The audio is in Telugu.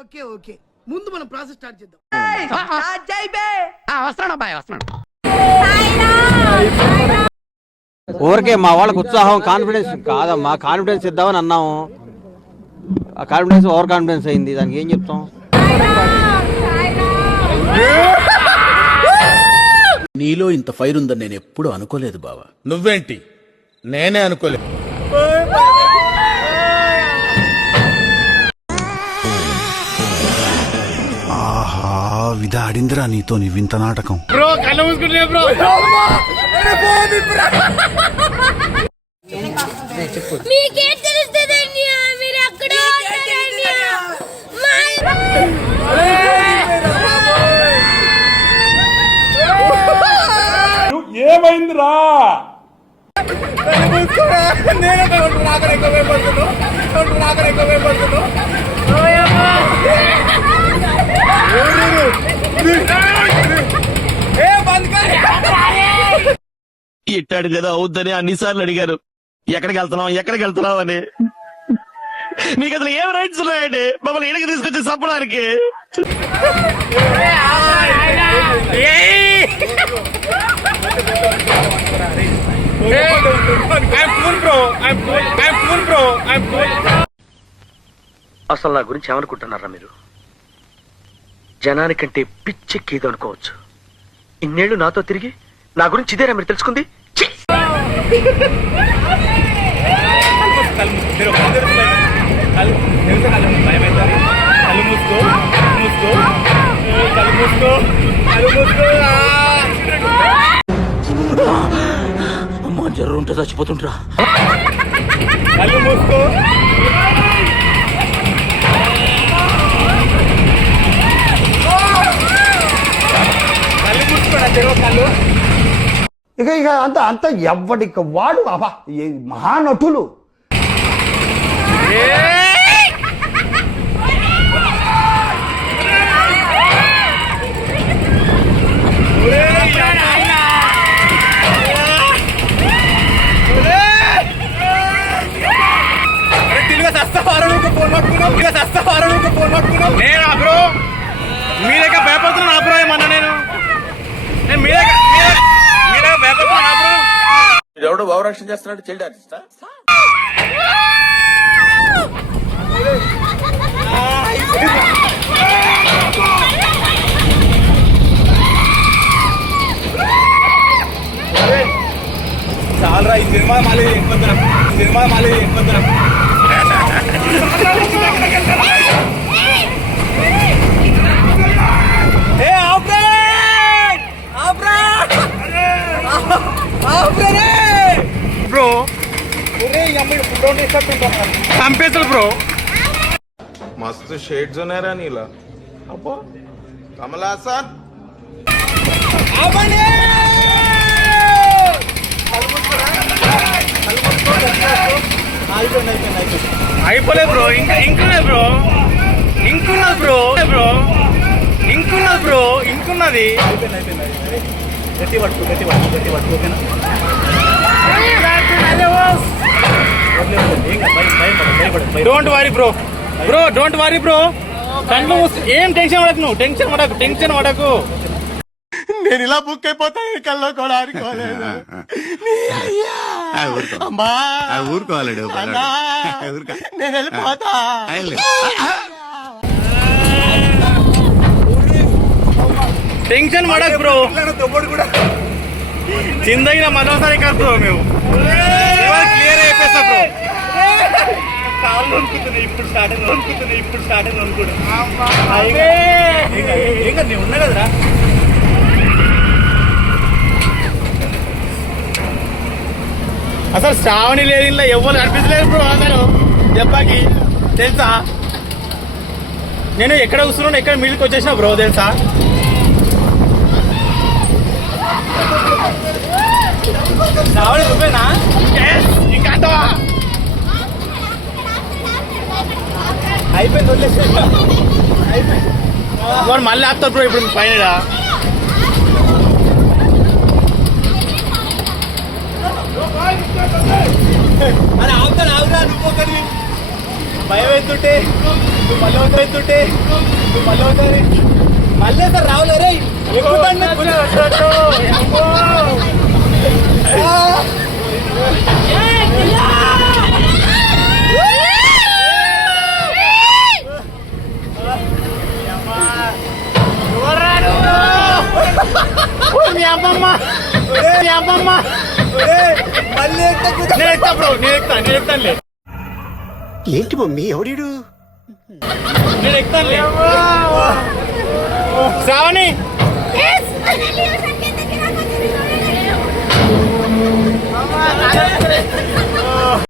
ఓకే ఓకే, ముందు మనం ప్రాసెస్ స్టార్ట్ చేద్దాం. వస్తున్నాడు అబ్బాయి, వస్తున్నాడు. ఊరికే మా వాళ్ళకి ఉత్సాహం కాన్ఫిడెన్స్ కాదమ్మా, కాన్ఫిడెన్స్ ఇద్దామని అన్నాము. ఆ కాన్ఫిడెన్స్ ఓవర్ కాన్ఫిడెన్స్ అయింది, దానికి ఏం చెప్తాం? నీలో ఇంత ఫైర్ ఉందని నేను ఎప్పుడు అనుకోలేదు బావా. నువ్వేంటి, నేనే అనుకోలేదు. ఆహా, విధాడిందిరా నీతో నీ వింత నాటకం. బ్రో కళ్ళు మూసుకుంటే బ్రో. మీకేం తెలుస్తుందండి? మీరు ఎక్కడ ఏమైందిరా? ఇట్టాడు కదా అవుద్దని అన్నిసార్లు అడిగారు, ఎక్కడికి వెళ్తున్నావు అని. మీకు అసలు ఏం రైట్స్ ఉన్నాయండి మమ్మల్ని ఇడికి తీసుకొచ్చి చంపడానికి? అసలు నా గురించి ఏమనుకుంటున్నారా మీరు? జనానికంటే పిచ్చెక్కేది అనుకోవచ్చు. ఇన్నేళ్లు నాతో తిరిగి నా గురించి ఇదేనా మీరు తెలుసుకుంది? అమ్మా, జ్వరం ఉంటే చచ్చిపోతుంటరా. ఇక ఇక అంత అంత ఎవ్వడిక వాడు అబ్బా మహానటులు. మీరేగా భయపడుతున్నా నా బ్రో, ఏమన్నా నేను మీరేగా భయపడుతున్నా నా బ్రో. ఎవడు భావరక్షణ చేస్తున్నాడు? చైల్డ్ ఆర్టిస్టా? చాలరా, ఈ సినిమా మళ్ళీ ఎక్కువ. బ్రో చంపేస్తాడు బ్రో. మస్తు షేడ్స్ ఉన్నారా నీలా. అబ్బో కమలాసన్ అయిపోలేదు బ్రో, ఇంకున్నది బ్రో, ఇంకున్నది. గట్టి పట్టు ఓకేనా? Don't worry bro, don't worry bro. కళ్ళు ఏం టెన్షన్ పడకు. నేను ఇలా బుక్ అయిపోతాను, కల్లో కూడా ఆడుకోలేదు. ఊరుకోవాలడు నేను వెళ్ళిపోతా. టెన్షన్ పడకు బ్రో, జిందగీ మరోసారి కాదు బ్రో. మేము క్లియర్ అయిపోతా బ్రో. కాళ్ళు వణుకుతున్నాయి ఇప్పుడు స్టార్టింగ్ అనుకుంటా. నేను ఉన్నా కదరా. అసలు శ్రావణి లేదు, ఇలా ఎవరు కనిపించలేదు బ్రో. అసలు దెబ్బకి తెలుసా, నేను ఎక్కడ కూర్చున్నాను, ఎక్కడ మిల్కి వచ్చేసిన బ్రో తెలుసా. శ్రావణి నువ్వేనా? ఇంకా అంటావా? అయిపోయింది, వదిలేసి వాడు మళ్ళీ ఆపుతారు బ్రో ఇప్పుడు పైన. అరే ఆగురా నువ్వు ఒకటి. భయం అవుతుంటే నువ్వు మళ్ళీ అవుతుంటే నువ్వు మళ్ళీ అవుతారు మళ్ళీ సార్ రావులే రే మీ అమ్మమ్మ మీ అమ్మమ్మ మళ్ళీ నేను ఎక్కుతా బ్రో నేను ఎక్కుతానులే ఏంటి మమ్మీ ఎవడీడు నేను ఎక్కుతానులే శ్రావణి Yes!